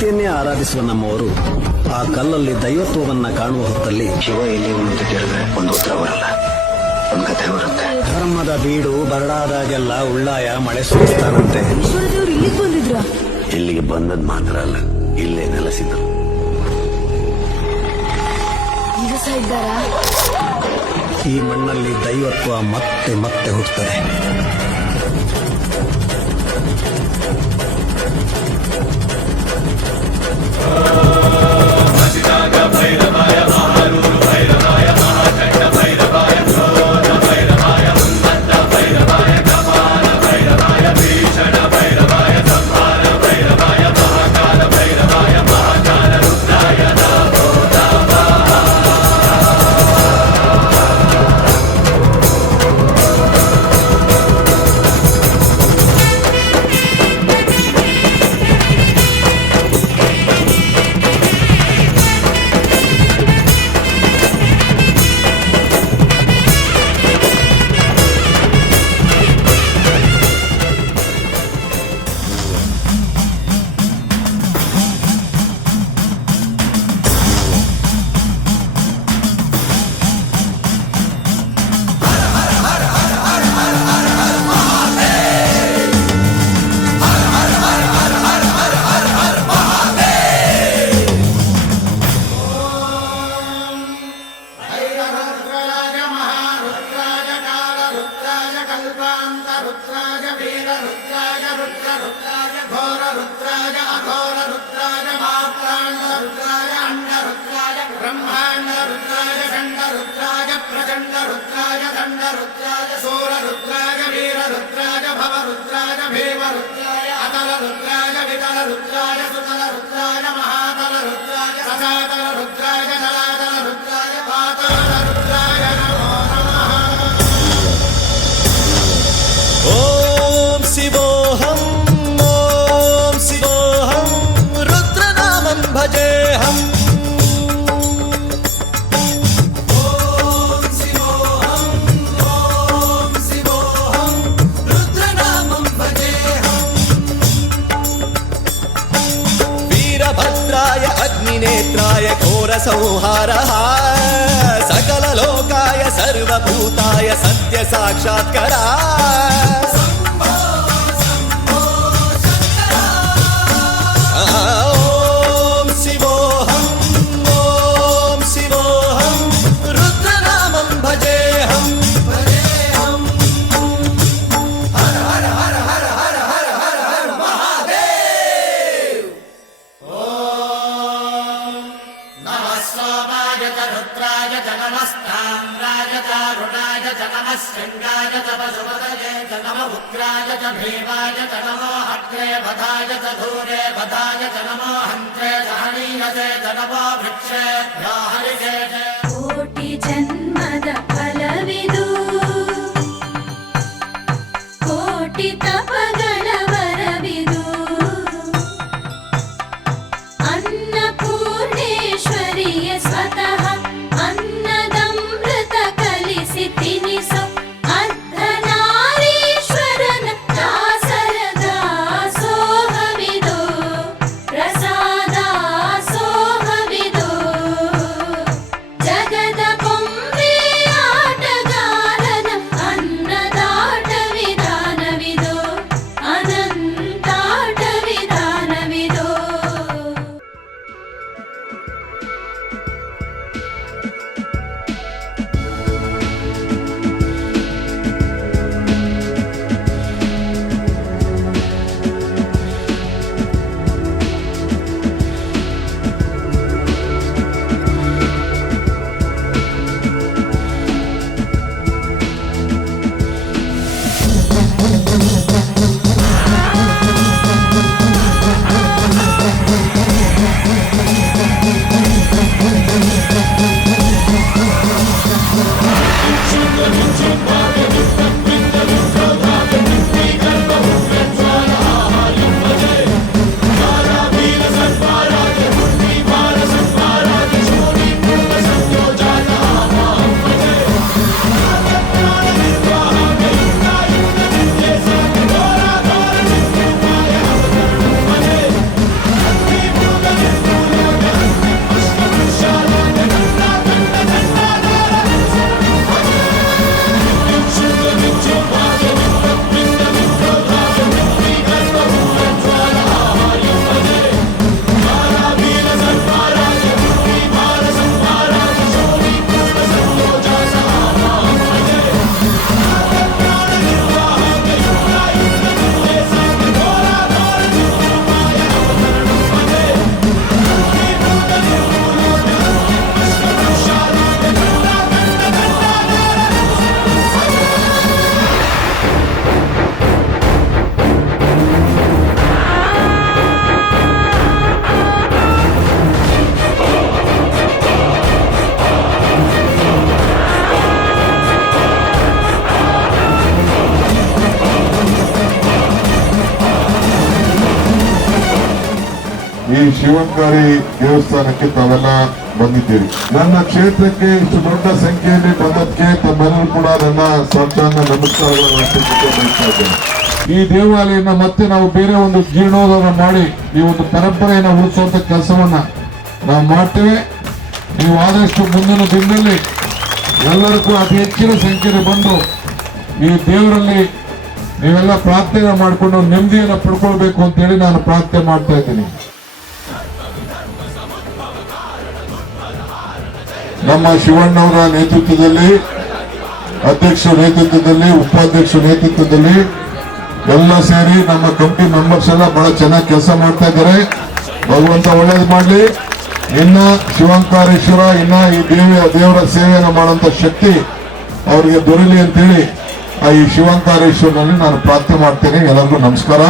ಪ್ರಕೃತಿಯನ್ನೇ ಆರಾಧಿಸುವ ನಮ್ಮವರು ಆ ಕಲ್ಲಲ್ಲಿ ದೈವತ್ವವನ್ನ ಕಾಣುವ ಹೊತ್ತಲ್ಲಿ ಶಿವ ಎಲ್ಲಿ ಅಂತ ಕೇಳಿದ್ರೆ ಒಂದು ಉತ್ತರ ಬರಲ್ಲ, ಒಂದು ಕಥೆ ಬರುತ್ತೆ. ಧರ್ಮದ ಬೀಡು ಬರಡಾದಾಗೆಲ್ಲ ಉಳ್ಳಾಯ ಮಳೆ ಸುರಿಸ್ತಾನಂತೆ. ಈಶ್ವರದೇವ್ರು ಇಲ್ಲಿಗೆ ಬಂದಿದ್ರ? ಇಲ್ಲಿಗೆ ಬಂದದ್ ಮಾತ್ರ ಅಲ್ಲ, ಇಲ್ಲೇ ನೆಲೆಸಿದ್ರು. ಈಗ ಸಹ ಇದ್ದಾರಾ? ಈ ಮಣ್ಣಲ್ಲಿ ದೈವತ್ವ ಮತ್ತೆ ಮತ್ತೆ ಹುಟ್ಟುತ್ತದೆ. रुद्राय वीर रुद्राय रुद्र रुद्राय घोर रुद्राय अघोर रुद्राय मात्रांड रुद्राय अंड रुद्राय ब्रह्मांड रुद्राय खंड रुद्राय प्रचंड रुद्राय दंड रुद्राय सूर रुद्राय वीर रुद्राय भव रुद्राय भीम रुद्राय अतल रुद्राय वितल रुद्राय सुतल रुद्राय महातल रुद्राय सजातल रुद्राय जलातल रुद्राय पाताल रुद्राय नमो नमः। ओम शिवोऽहम् ओम शिवोऽहम् रुद्रनामं भजेऽहम्। ओम शिवोऽहम् रुद्रनामं भजेऽहम्। वीरभद्राय अग्निनेत्राय घोरसंहारः सकललोकाय सर्वभूताय सत्यसाक्षात्करा। शृंगाय च पशुपतये च नमः उग्राय च भीमाय च नमो अग्रे वधाय च धूरे वधाय च नमो हन्त्रे च हनीयसे च नमो वृक्षेभ्यो हरिषे च। कोटि जन्मद फलविदु कोटि तपಗಳ ವರವಿದು ಅನ್ನಪೂರ್ಣೇಶ್ವರಿಯ ಸ್ವತಃ ಅನ್ನದಮೃತ ಕಲಿಸಿ ತಿನಿಸು ಅರ್ಧನಾರೀಶ್ವರನ ದಾಸರ ದಾಸೋಹವಿದು ಪ್ರಸಾದಾಸೋಹವಿದು ಜಗದ ಬೊಂಬೆ ಆಟಗಾರ ಈ ಶಿವಂಕಾರಿ ದೇವಸ್ಥಾನಕ್ಕೆ ತಾವೆಲ್ಲ ಬಂದಿದ್ದೀರಿ. ನನ್ನ ಕ್ಷೇತ್ರಕ್ಕೆ ಇಷ್ಟು ದೊಡ್ಡ ಸಂಖ್ಯೆಯಲ್ಲಿ ಬಂದಕ್ಕೆ ತಮ್ಮೆಲ್ಲರೂ ಕೂಡ ನನ್ನ ಸಾಷ್ಟಾಂಗ ನಮಸ್ಕಾರಗಳನ್ನು ಅರ್ಪಿಸಲಿಕ್ಕೆ ಬಯಸ್ತಾ ಇದ್ದೇನೆ. ಈ ದೇವಾಲಯನ ಮತ್ತೆ ನಾವು ಬೇರೆ ಒಂದು ಜೀರ್ಣೋದ್ಧಾರ ಮಾಡಿ ಈ ಒಂದು ಪರಂಪರೆಯನ್ನು ಉಳಿಸುವಂತ ಕೆಲಸವನ್ನ ನಾವು ಮಾಡ್ತೇವೆ. ನೀವು ಆದಷ್ಟು ಮುಂದಿನ ದಿನದಲ್ಲಿ ಎಲ್ಲರೂ ಕೂಡ ಅತಿ ಹೆಚ್ಚಿನ ಸಂಖ್ಯೆಯಲ್ಲಿ ಬಂದು ಈ ದೇವರಲ್ಲಿ ನೀವೆಲ್ಲ ಪ್ರಾರ್ಥನೆ ಮಾಡಿಕೊಂಡು ನೆಮ್ಮದಿಯನ್ನು ಪಡ್ಕೊಳ್ಬೇಕು ಅಂತ ಹೇಳಿ ನಾನು ಪ್ರಾರ್ಥನೆ ಮಾಡ್ತಾ ಇದ್ದೀನಿ. ನಮ್ಮ ಶಿವಣ್ಣವರ ನೇತೃತ್ವದಲ್ಲಿ, ಅಧ್ಯಕ್ಷರ ನೇತೃತ್ವದಲ್ಲಿ, ಉಪಾಧ್ಯಕ್ಷರ ನೇತೃತ್ವದಲ್ಲಿ ಎಲ್ಲ ಸೇರಿ ನಮ್ಮ ಕಮಿಟಿ ಮೆಂಬರ್ಸ್ ಎಲ್ಲ ಬಹಳ ಚೆನ್ನಾಗಿ ಕೆಲಸ ಮಾಡ್ತಾ ಇದ್ದಾರೆ. ಭಗವಂತ ಒಳ್ಳೇದು ಮಾಡಲಿ. ಇನ್ನ ಶಿವಂಕಾರೇಶ್ವರ ಇನ್ನ ಈ ದೇವರ ಸೇವೆಯನ್ನು ಮಾಡುವಂತ ಶಕ್ತಿ ಅವರಿಗೆ ದೊರೆಯಲಿ ಅಂತೇಳಿ ಈ ಶಿವಂಕಾರೇಶ್ವರನಲ್ಲಿ ನಾನು ಪ್ರಾರ್ಥನೆ ಮಾಡ್ತೇನೆ. ಎಲ್ಲರಿಗೂ ನಮಸ್ಕಾರ.